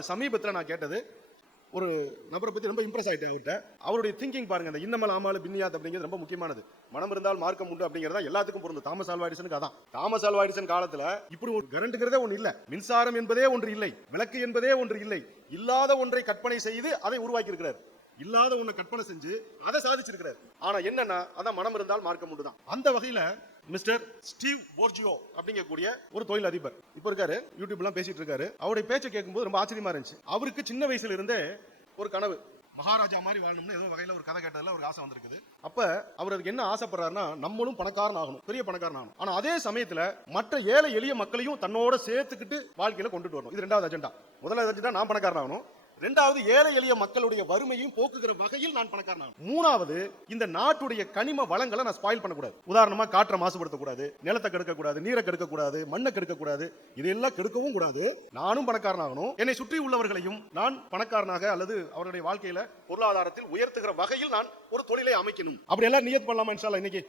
ரெண்டாவது சமீபத்தில் நான் கேட்டது. ஒரு நபரை பற்றி ரொம்ப இம்ப்ரெஸ் ஆகிட்டேன் அவர்கிட்ட. அவருடைய திங்கிங் பாருங்க இந்த இன்னமல் ஆமால் பின்னியாத் அப்படிங்கிறது ரொம்ப முக்கியமானது. மனம் இருந்தால் மார்க்கம் உண்டு அப்படிங்கிறதா எல்லாத்துக்கும் பொருந்தும். தாமஸ் ஆல்வாடிசனுக்கு அதான். தாமஸ் ஆல்வாடிசன் காலத்தில் இப்படி ஒரு கரண்டுங்கிறதே ஒன்று இல்லை. மின்சாரம் என்பதே ஒன்று இல்லை. விளக்கு என்பதே ஒன்று இல்லை. இல்லாத ஒன்றை கற்பனை செய்து அதை உருவாக்கியிருக்கிறார். இல்லாத ஒன்றை கற்பனை செஞ்சு அதை சாதிச்சிருக்கிறார். ஆனால் என்னன்னா அதான் மனம் இருந்தால் மார்க்கம் உண்டு தான் அந்த வகையில் மிஸ்டர் ஸ்டீவ் போர்ஜியோ அப்படிங்கக்கூடிய ஒரு தொழில் அதிபர் இப்ப இருக்காரு யூடியூப்லாம் பேசிட்டு இருக்காரு. அவருடைய பேச்சை கேட்கும்போது ரொம்ப ஆச்சரியமா இருந்துச்சு. அவருக்கு சின்ன வயசுல இருந்தே ஒரு கனவு. மகாராஜா மாதிரி வாழணும்னு ஏதோ வகையில ஒரு கதை கேட்டதுல ஒரு ஆசை வந்திருக்குது. அப்ப அவர் அதுக்கு என்ன ஆசைப்படுறாருன்னா நம்மளும் பணக்காரன் ஆகணும் பெரிய பணக்காரன் ஆகணும். ஆனா அதே சமயத்துல மற்ற ஏழை எளிய மக்களையும் தன்னோட சேர்த்துக்கிட்டு வாழ்க்கையில கொண்டுட்டு வரணும். இது ரெண்டாவது அஜெண்டா முதலாவது அஜெண்டா நான் பணக்காரன் ஆகணும். ரெண்டாவது ஏழை எளிய மக்களுடைய வறுமையும் போக்குகிற வகையில் நான் பணக்காரன் மூணாவது இந்த நாட்டுடைய கனிம வளங்களை நான் ஸ்பாயில் பண்ணக்கூடாது. உதாரணமா காற்றை மாசுபடுத்தக்கூடாது நிலத்தை கெடுக்கக்கூடாது நீரை கெடுக்கக்கூடாது மண்ணை கெடுக்கக்கூடாது இதெல்லாம் கெடுக்கவும் கூடாது. நானும் பணக்காரனாகணும் என்னை சுற்றி உள்ளவர்களையும் நான் பணக்காரனாக அல்லது அவருடைய வாழ்க்கையில பொருளாதாரத்தில் உயர்த்துகிற வகையில் நான் ஒரு தொழிலை அமைக்கணும். அப்படி எல்லாம் நியத் பண்ணலாமா இன்ஷால்லா இன்னைக்கு?